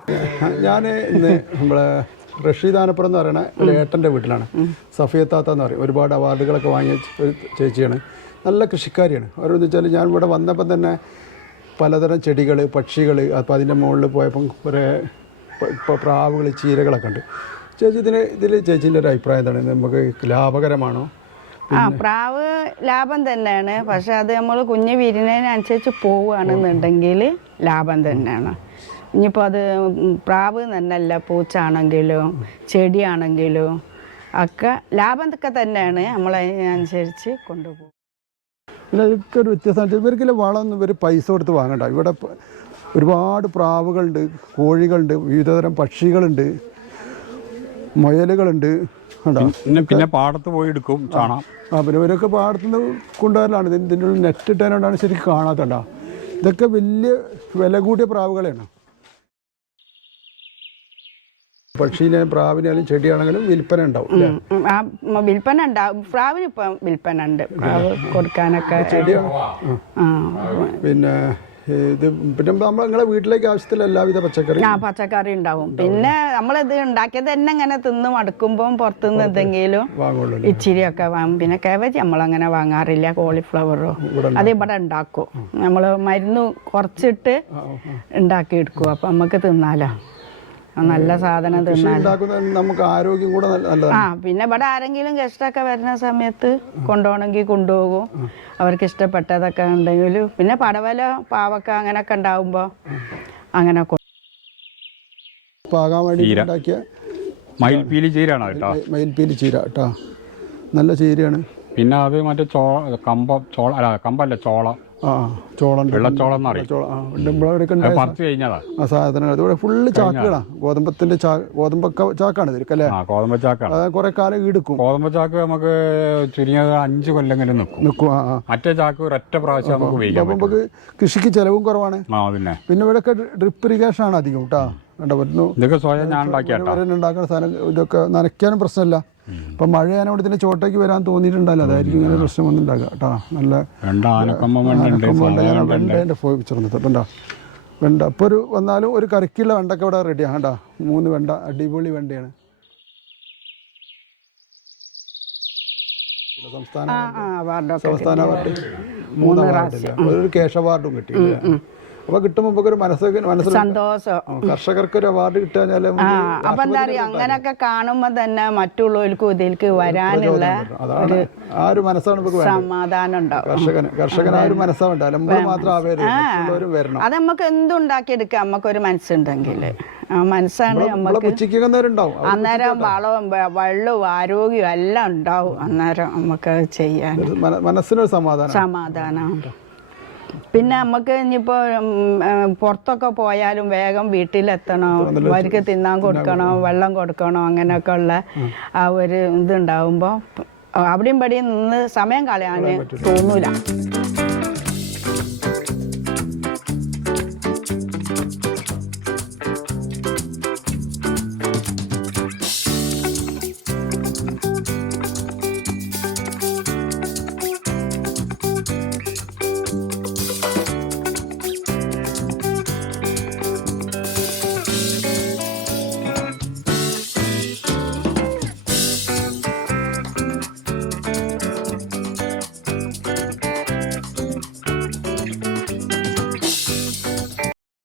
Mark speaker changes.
Speaker 1: ഞാൻ ഇന്ന് നമ്മളെ റഷീദാനപ്പുറം എന്ന് പറയുന്ന ഒരു ഏട്ടൻ്റെ വീട്ടിലാണ്. സഫിയത്താത്ത എന്ന് പറയും. ഒരുപാട് അവാർഡുകളൊക്കെ വാങ്ങിയ ഒരു ചേച്ചിയാണ്. നല്ല കൃഷിക്കാരിയാണ്. അവരെന്ന് വെച്ചാൽ ഞാൻ ഇവിടെ വന്നപ്പം തന്നെ പലതരം ചെടികൾ, പക്ഷികൾ, അപ്പോൾ അതിൻ്റെ മുകളിൽ പോയപ്പം കുറേ പ്രാവുകൾ, ചീരകളൊക്കെ ഉണ്ട്. ചേച്ചി ഇതിൽ ചേച്ചീൻ്റെ ഒരു അഭിപ്രായം എന്താണ്? നമുക്ക് ലാഭകരമാണോ?
Speaker 2: പ്രാവ് ലാഭം തന്നെയാണ്. പക്ഷെ അത് നമ്മൾ കുഞ്ഞ് വിരിനനുസരിച്ച് പോവുകയാണെന്നുണ്ടെങ്കിൽ ലാഭം തന്നെയാണ്. ഇനിയിപ്പോൾ അത് പ്രാവ് തന്നെയല്ല, പൂച്ചാണെങ്കിലും ചെടിയാണെങ്കിലും ഒക്കെ ലാഭം ഒക്കെ തന്നെയാണ്. നമ്മളതിനനുസരിച്ച് കൊണ്ടുപോകും.
Speaker 1: പിന്നെ ഇതൊരു വ്യത്യസ്തമാണ്. ഇവർക്കില്ല വളമൊന്നും ഇവർ പൈസ കൊടുത്ത് വാങ്ങണ്ട. ഇവിടെ ഒരുപാട് പ്രാവുകളുണ്ട്, കോഴികളുണ്ട്, വിവിധതരം പക്ഷികളുണ്ട്, മുയലുകളുണ്ട്.
Speaker 3: പിന്നെ പാടത്ത് പോയി എടുക്കും ചാണകം.
Speaker 1: പിന്നെ ഇവരൊക്കെ പാടത്തുനിന്ന് കൊണ്ടുവരലാണ്. ഇതിൻ്റെ ഉള്ളിൽ നെറ്റ് ഇട്ടതിനോടാണ് ശരിക്കും കാണാത്തണ്ട. ഇതൊക്കെ വലിയ വില കൂടിയ പ്രാവുകളാണ്. പക്ഷീനെ, പ്രാവിനായാലും ചെടിയാണെങ്കിലും വിൽപ്പന ഉണ്ടാവും.
Speaker 2: വിൽപ്പന ഉണ്ടാവും. പ്രാവിന് ഇപ്പം വിൽപ്പന ഉണ്ട്. പ്രാവ് കൊടുക്കാനൊക്കെ
Speaker 1: ചെടിയാണ്. പിന്നെ ഇത് പിന്നെ നമ്മൾ നിങ്ങളെ വീട്ടിലേക്ക് ആവശ്യത്തിൽ എല്ലാവിധ
Speaker 2: പച്ചക്കറി ഉണ്ടാവും. പിന്നെ നമ്മളിത് ഉണ്ടാക്കിയത് തന്നെ ഇങ്ങനെ തിന്ന് മടുക്കുമ്പോൾ പുറത്തുനിന്ന് എന്തെങ്കിലും ഇച്ചിരിയൊക്കെ വാങ്ങും. പിന്നെ കാബേജ് നമ്മളങ്ങനെ വാങ്ങാറില്ല. കോളിഫ്ലവറോ അത് ഇവിടെ ഉണ്ടാക്കും. നമ്മൾ മരുന്ന് കുറച്ചിട്ട് ഉണ്ടാക്കിയെടുക്കും. അപ്പം നമുക്ക് തിന്നാലോ, നല്ല സാധനം തിന്നാലും
Speaker 1: നമുക്ക് ആരോഗ്യം കൂടെ നല്ലതാണ്.
Speaker 2: പിന്നെ ഇവിടെ ആരെങ്കിലും ഗസ്റ്റൊക്കെ വരുന്ന സമയത്ത് കൊണ്ടുപോകണമെങ്കിൽ കൊണ്ടുപോകും. അവർക്ക് ഇഷ്ടപ്പെട്ടതൊക്കെ ഉണ്ടെങ്കിൽ. പിന്നെ പടവല, പാവക്ക അങ്ങനെയൊക്കെ ഉണ്ടാവുമ്പോൾ അങ്ങനെ
Speaker 1: പാകാൻ വേണ്ടി ഉണ്ടാക്കിയ
Speaker 3: മയിൽപ്പീലി ചീരയാണ് കേട്ടോ.
Speaker 1: മയിൽപ്പീലി ചീര കേട്ടോ, നല്ല ചീരയാണ്.
Speaker 3: പിന്നെ അത് മറ്റേ കമ്പല്ല, ചോളം.
Speaker 1: ചോളം,
Speaker 3: വെള്ളച്ചോളം എന്നറിയാം.
Speaker 1: സാധനങ്ങൾ അതുപോലെ ഫുള്ള് ചാക്കുകളാണ്. ഗോതമ്പൊക്കെ ചാക്കാണ് ഇതിൽ അല്ലേ?
Speaker 3: ഗോതമ്പ് ചാക്കാണ്.
Speaker 1: കുറെ കാലം എടുക്കും.
Speaker 3: ഗോതമ്പ് ചാക്ക് നമുക്ക് ചുരുങ്ങിയത് 5 കൊല്ലെങ്കിലും നിൽക്കും. മറ്റേ ചാക്ക് ഒരൊറ്റ പ്രാവശ്യം നമുക്ക് ഉപയോഗിക്കാം.
Speaker 1: നമുക്ക് കൃഷിക്ക് ചെലവും കുറവാണ്. പിന്നെ ഇവിടെയൊക്കെ ഡ്രിപ്പ് ഇറിഗേഷൻ ആണ് അധികം കേട്ടോ.
Speaker 3: ഇതൊക്കെ സ്വയം ഞാൻ
Speaker 1: ഉണ്ടാക്കുന്ന സാധനം. ഇതൊക്കെ നനയ്ക്കാനും പ്രശ്നമില്ല. ഇപ്പം മഴയാനോട് ഇതിന്റെ ചോട്ടേക്ക് വരാൻ തോന്നിയിട്ടുണ്ടല്ലോ. അതായിരിക്കും ഇങ്ങനെ പ്രശ്നം ഒന്നും ഉണ്ടാക്കുക കേട്ടോ. നല്ല വെണ്ടേൻ്റെ പിടിച്ചിരുന്നിട്ടുണ്ടോ? വെണ്ട ഇപ്പോൾ ഒരു വന്നാലും ഒരു കറിക്കുള്ള വെണ്ടൊക്കെ ഇവിടെ റെഡിയാണ് കേട്ടോ. 3 വെണ്ട, അടിപൊളി വെണ്ടയാണ്. സംസ്ഥാന അവാർഡ് 3 അവാർഡില്ല, ഒരു കേശ അവാർഡും കിട്ടി. അപ്പൊ കിട്ടുമ്പോ ഒരു മനസ്സിൽ സന്തോഷം. കർഷകർക്ക് ഒരു അവാർഡ് കിട്ടാൽ
Speaker 2: അപ്പൊ എന്താ പറയാ, അങ്ങനൊക്കെ കാണുമ്പോ തന്നെ മറ്റുള്ളവർക്കും ഇതിലേക്ക് വരാനുള്ള
Speaker 1: ആ ഒരു മനസ്സാണ്
Speaker 2: സമാധാനം ഉണ്ടാവും.
Speaker 1: കർഷകന് ആ ഒരു മനസ്സാണ്. അലമ്പ് മാത്രം വരണം.
Speaker 2: അത് നമുക്ക് എന്തുണ്ടാക്കിയെടുക്കാം. നമുക്കൊരു മനസ്സുണ്ടെങ്കിൽ ആ മനസ്സാണ് നമുക്ക്. അന്നേരം വളവും വെള്ളവും ആരോഗ്യവും എല്ലാം ഉണ്ടാവും. അന്നേരം നമുക്ക് ചെയ്യാൻ
Speaker 1: മനസ്സിനൊരു
Speaker 2: സമാധാനം. പിന്നെ നമുക്ക് ഇനിയിപ്പോൾ പുറത്തൊക്കെ പോയാലും വേഗം വീട്ടിലെത്തണം, അവർക്ക് തിന്നാൻ കൊടുക്കണം, വെള്ളം കൊടുക്കണം, അങ്ങനെയൊക്കെ ഉള്ള ആ ഒരു ഇതുണ്ടാവുമ്പോൾ അവിടെയും ഇവിടെയും നിന്ന് സമയം കളയാൻ തോന്നൂല.